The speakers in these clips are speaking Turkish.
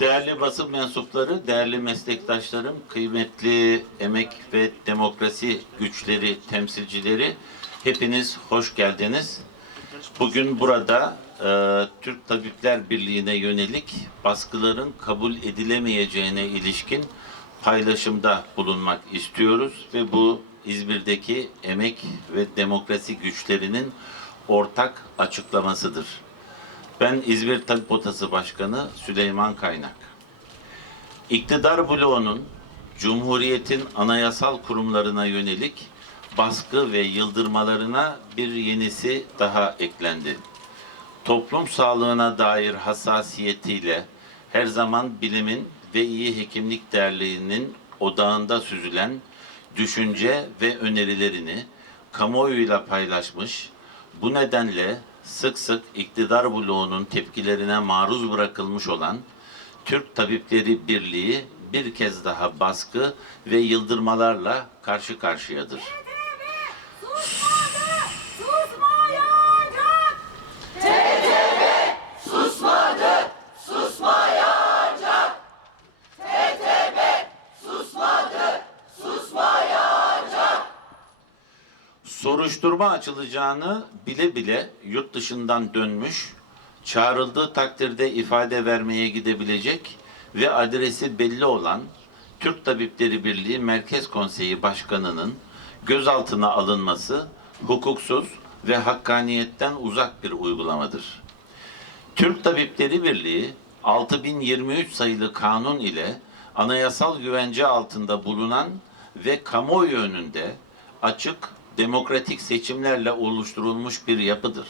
Değerli basın mensupları, değerli meslektaşlarım, kıymetli emek ve demokrasi güçleri temsilcileri, hepiniz hoş geldiniz. Bugün burada e, Türk Tabipler Birliği'ne yönelik baskıların kabul edilemeyeceğine ilişkin paylaşımda bulunmak istiyoruz ve bu İzmir'deki emek ve demokrasi güçlerinin ortak açıklamasıdır. Ben İzmir Tabip Odası Başkanı Süleyman Kaynak. İktidar bloğunun Cumhuriyet'in anayasal kurumlarına yönelik baskı ve yıldırmalarına bir yenisi daha eklendi. Toplum sağlığına dair hassasiyetiyle her zaman bilimin ve iyi hekimlik değerlerinin odağında süzülen düşünce ve önerilerini kamuoyuyla paylaşmış, bu nedenle sık sık iktidar bloğunun tepkilerine maruz bırakılmış olan Türk Tabipleri Birliği bir kez daha baskı ve yıldırmalarla karşı karşıyadır. Soruşturma açılacağını bile bile yurt dışından dönmüş, çağrıldığı takdirde ifade vermeye gidebilecek ve adresi belli olan Türk Tabipleri Birliği Merkez Konseyi Başkanı'nın gözaltına alınması hukuksuz ve hakkaniyetten uzak bir uygulamadır. Türk Tabipleri Birliği 6023 sayılı kanun ile anayasal güvence altında bulunan ve kamuoyu önünde açık demokratik seçimlerle oluşturulmuş bir yapıdır.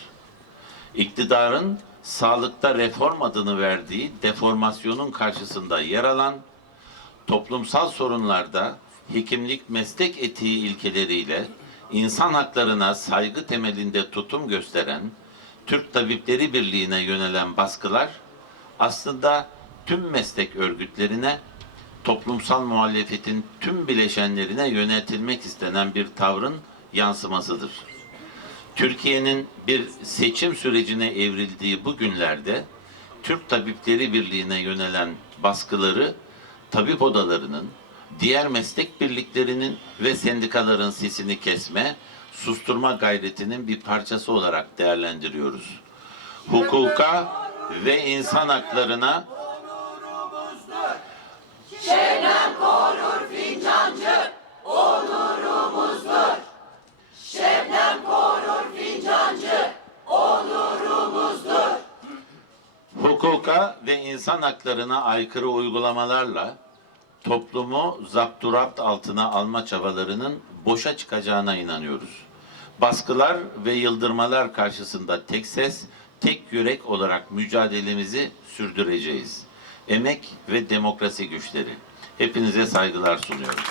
İktidarın sağlıkta reform adını verdiği deformasyonun karşısında yer alan toplumsal sorunlarda hekimlik meslek etiği ilkeleriyle insan haklarına saygı temelinde tutum gösteren Türk Tabipleri Birliği'ne yönelen baskılar aslında tüm meslek örgütlerine toplumsal muhalefetin tüm bileşenlerine yöneltilmek istenen bir tavrın yansımasıdır. Türkiye'nin bir seçim sürecine evrildiği bu günlerde Türk Tabipleri Birliği'ne yönelen baskıları tabip odalarının, diğer meslek birliklerinin ve sendikaların sesini kesme, susturma gayretinin bir parçası olarak değerlendiriyoruz. Hukuka ve insan haklarına hukuka ve insan haklarına aykırı uygulamalarla toplumu zapturapt altına alma çabalarının boşa çıkacağına inanıyoruz. Baskılar ve yıldırmalar karşısında tek ses, tek yürek olarak mücadelemizi sürdüreceğiz. Emek ve demokrasi güçleri. Hepinize saygılar sunuyorum.